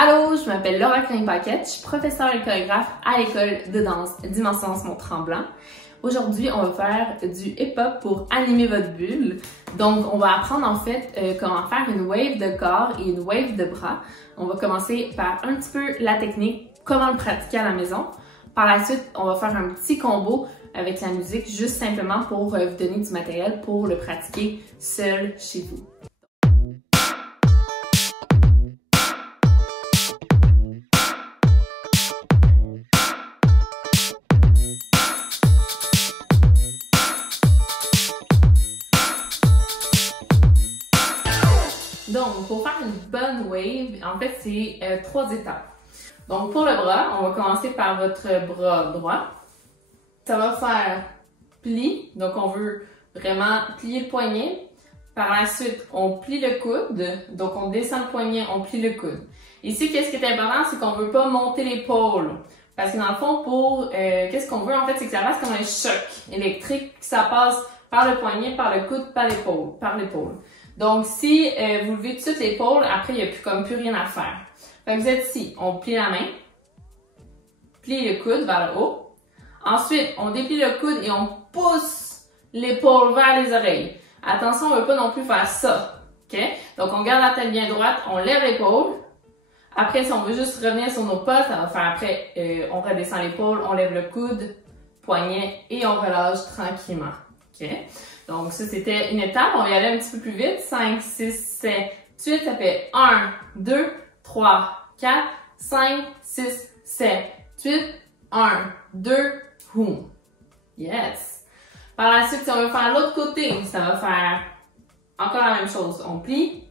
Allô, je m'appelle Laura Klein-Paquette, je suis professeure et chorégraphe à l'école de danse Dimensions Mont-Tremblant. Aujourd'hui, on va faire du hip-hop pour animer votre bulle. Donc, on va apprendre en fait comment faire une wave de corps et une wave de bras. On va commencer par un petit peu la technique, comment le pratiquer à la maison. Par la suite, on va faire un petit combo avec la musique, juste simplement pour vous donner du matériel pour le pratiquer seul chez vous. Donc, pour faire une bonne wave, en fait, c'est 3 étapes. Donc, pour le bras, on va commencer par votre bras droit. Ça va faire pli, donc on veut vraiment plier le poignet. Par la suite, on plie le coude, donc on descend le poignet, on plie le coude. Ici, qu'est-ce qui est important, c'est qu'on ne veut pas monter l'épaule. Parce que dans le fond, qu'est-ce qu'on veut, en fait, c'est que ça fasse comme un choc électrique, que ça passe par le poignet, par le coude, par l'épaule. Donc, si vous levez tout de suite l'épaule, après, il n'y a plus rien à faire. Fait que vous êtes ici, on plie la main, plie le coude vers le haut. Ensuite, on déplie le coude et on pousse l'épaule vers les oreilles. Attention, on ne veut pas non plus faire ça. OK? Donc, on garde la tête bien droite, on lève l'épaule. Après, si on veut juste revenir sur nos pas, ça va faire après, on redescend l'épaule, on lève le coude, poignet et on relâche tranquillement. OK? Donc, ça, c'était une étape. On va y aller un petit peu plus vite. 5, 6, 7, 8. Ça fait 1, 2, 3, 4, 5, 6, 7, 8. 1, 2, boum. Yes! Par la suite, si on veut faire l'autre côté, ça va faire encore la même chose. On plie,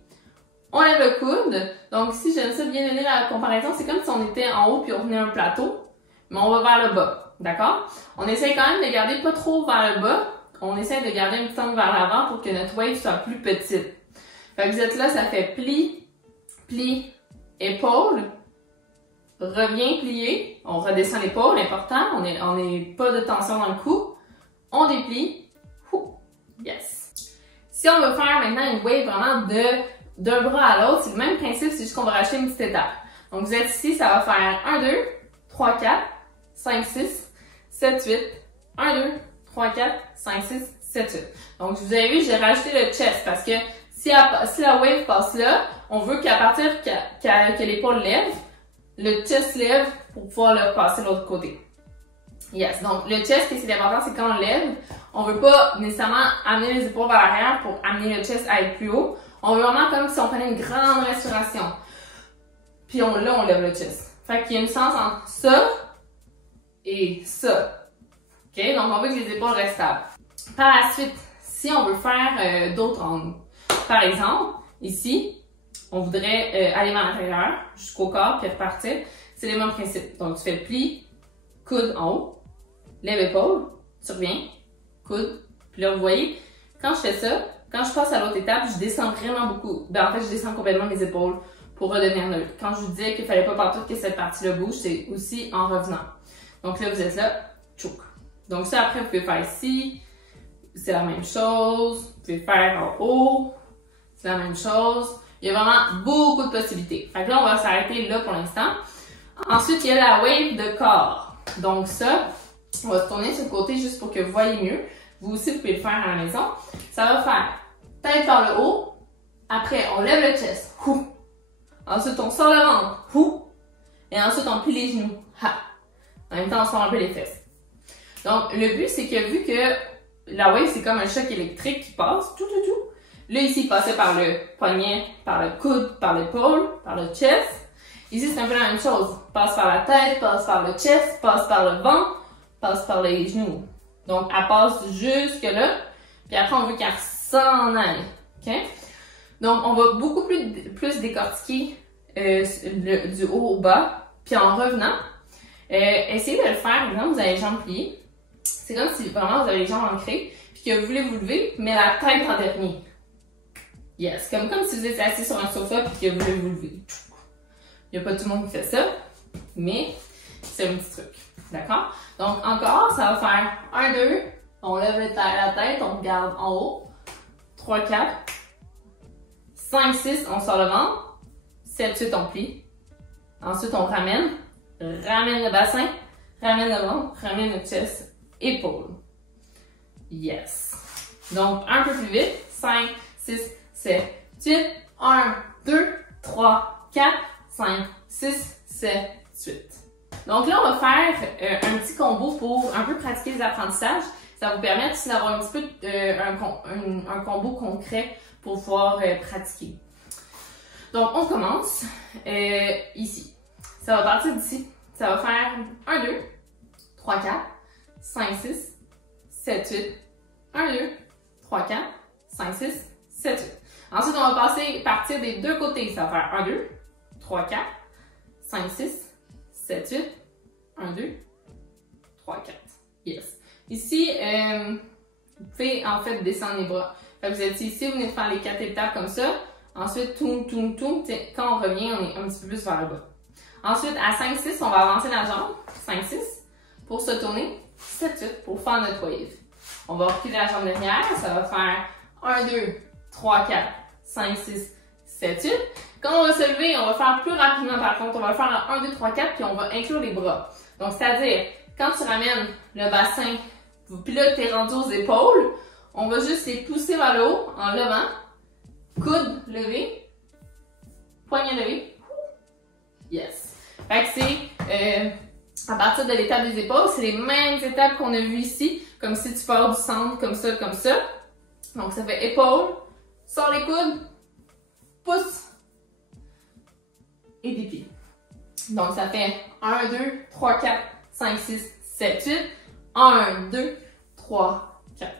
on lève le coude. Donc, ici, j'aime ça bien donner la comparaison. C'est comme si on était en haut puis on tenait un plateau, mais on va vers le bas. D'accord? On essaye quand même de garder pas trop vers le bas. On essaie de garder une tente vers l'avant pour que notre wave soit plus petite. Fait que vous êtes là, ça fait pli, pli, épaule, revient plier, on redescend l'épaule, important, on est pas de tension dans le cou, on déplie, yes. Si on veut faire maintenant une wave vraiment d'un bras à l'autre, c'est le même principe, c'est juste qu'on va racheter une petite étape. Donc vous êtes ici, ça va faire 1, 2, 3, 4, 5, 6, 7, 8, 1, 2, 3, 4, 5, 6, 7, 8. Donc, vous avez vu, j'ai rajouté le chest parce que si la wave passe là, on veut qu'à partir que l'épaule lève, le chest lève pour pouvoir le passer de l'autre côté. Yes. Donc, le chest, ce qui est important, c'est quand on lève, on veut pas nécessairement amener les épaules vers l'arrière pour amener le chest à être plus haut. On veut vraiment comme si on prenait une grande respiration. Puis là, on lève le chest. Fait qu'il y a une différence entre ça et ça. OK? Donc, on veut que les épaules restent stables. Par la suite, si on veut faire d'autres angles, par exemple, ici, on voudrait aller vers l'intérieur, jusqu'au corps, puis repartir. C'est le même principe. Donc, tu fais pli, coude en haut, lève épaule, tu reviens, coude. Puis là, vous voyez, quand je fais ça, quand je passe à l'autre étape, je descends vraiment beaucoup. Ben, en fait, je descends complètement mes épaules pour redevenir neutre. Quand je vous disais qu'il fallait pas partout que cette partie-là bouge, c'est aussi en revenant. Donc là, vous êtes là, tchouk. Donc ça, après, vous pouvez faire ici, c'est la même chose. Vous pouvez faire en haut, c'est la même chose. Il y a vraiment beaucoup de possibilités. Fait que là, on va s'arrêter là pour l'instant. Ensuite, il y a la wave de corps. Donc ça, on va se tourner sur le côté juste pour que vous voyez mieux. Vous aussi, vous pouvez le faire à la maison. Ça va faire tête vers le haut. Après, on lève le chest. Ensuite, on sort le ventre. Et ensuite, on plie les genoux. En même temps, on sort un peu les fesses. Donc, le but, c'est que vu que la wave, c'est comme un choc électrique qui passe, Là, ici, il passait par le poignet, par le coude, par l'épaule, par le chest. Ici, c'est un peu la même chose. Passe par la tête, passe par le chest, passe par le ventre, passe par les genoux. Donc, elle passe jusque là. Puis après, on veut qu'elle s'en aille. OK? Donc, on va beaucoup plus décortiquer du haut au bas. Puis en revenant, essayez de le faire. Par exemple, vous avez les jambes pliées. C'est comme si vraiment vous avez les jambes ancrées. Puis que vous voulez vous lever, mais la tête en dernier. Yes. Comme si vous étiez assis sur un sofa puis que vous voulez vous lever. Il n'y a pas tout le monde qui fait ça. Mais c'est un petit truc. D'accord? Donc, encore, ça va faire 1, 2. On lève la tête, on regarde en haut. 3, 4. 5, 6, on sort le ventre. 7, 8, on plie. Ensuite, on ramène le bassin, ramène le ventre, ramène le chest, épaule. Yes. Donc, un peu plus vite. 5, 6, 7, 8. 1, 2, 3, 4, 5, 6, 7, 8. Donc là, on va faire un petit combo pour un peu pratiquer les apprentissages. Ça va vous permettre aussi d'avoir un petit peu un combo concret pour pouvoir pratiquer. Donc, on commence ici. Ça va partir d'ici. Ça va faire 1, 2, 3, 4, 5, 6, 7, 8. 1, 2, 3, 4, 5, 6, 7, 8. Ensuite, on va partir des deux côtés. Ça va faire 1, 2, 3, 4, 5, 6, 7, 8. 1, 2, 3, 4. Yes. Ici, vous pouvez en fait descendre les bras. Fait que vous êtes ici, vous venez de faire les 4 étapes comme ça. Ensuite, toum. Quand on revient, on est un petit peu plus vers le bas. Ensuite, à 5, 6, on va avancer la jambe. 5, 6 pour se tourner. 7, 8 pour faire notre wave. On va reculer la jambe derrière. Ça va faire 1, 2, 3, 4, 5, 6, 7, 8. Quand on va se lever, on va faire plus rapidement par contre. On va le faire en 1, 2, 3, 4 puis on va inclure les bras. Donc, c'est-à-dire, quand tu ramènes le bassin, puis là, tu es rendu aux épaules, on va juste les pousser vers le haut en levant. Coude levé. Poignet levé. Yes. Fait que c'est, à partir de l'étape des épaules, c'est les mêmes étapes qu'on a vues ici. Comme si tu pars du centre, comme ça, comme ça. Donc, ça fait épaule, sors les coudes, pousse et déplie. Donc, ça fait 1, 2, 3, 4, 5, 6, 7, 8. 1, 2, 3, 4.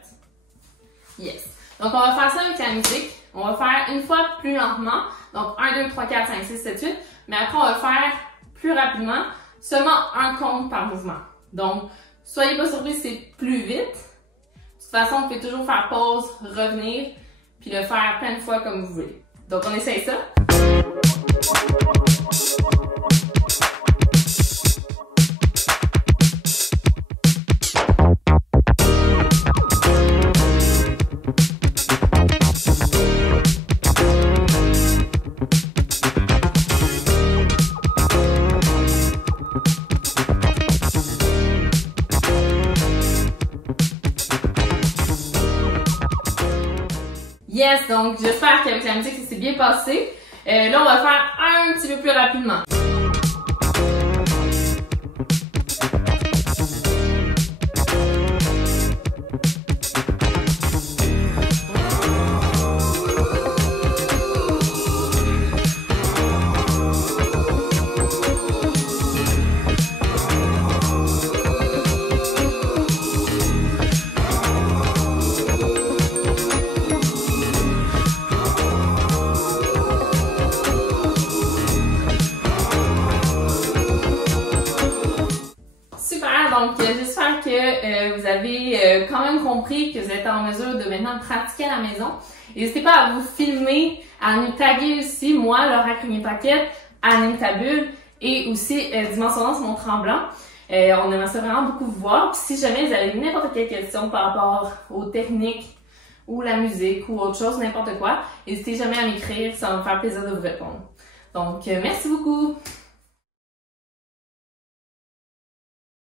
Yes. Donc, on va faire ça avec la musique. On va faire une fois plus lentement. Donc, 1, 2, 3, 4, 5, 6, 7, 8. Mais après, on va faire plus rapidement. Seulement un compte par mouvement. Donc, soyez pas surpris si c'est plus vite. De toute façon, vous pouvez toujours faire pause, revenir, puis le faire plein de fois comme vous voulez. Donc, on essaye ça. Yes, donc j'espère qu'avec la musique, ça s'est bien passé. Là, on va faire un petit peu plus rapidement. Donc, j'espère que vous avez quand même compris que vous êtes en mesure de maintenant pratiquer à la maison. N'hésitez pas à vous filmer, à nous taguer aussi, moi, Laura Crinier-Paquette, Anime ta bulle et aussi Dimensionnance mon tremblant. On aimerait ça vraiment beaucoup vous voir. Puis si jamais vous avez n'importe quelle question par rapport aux techniques ou la musique ou autre chose, n'importe quoi, n'hésitez jamais à m'écrire, ça va me faire plaisir de vous répondre. Donc, merci beaucoup!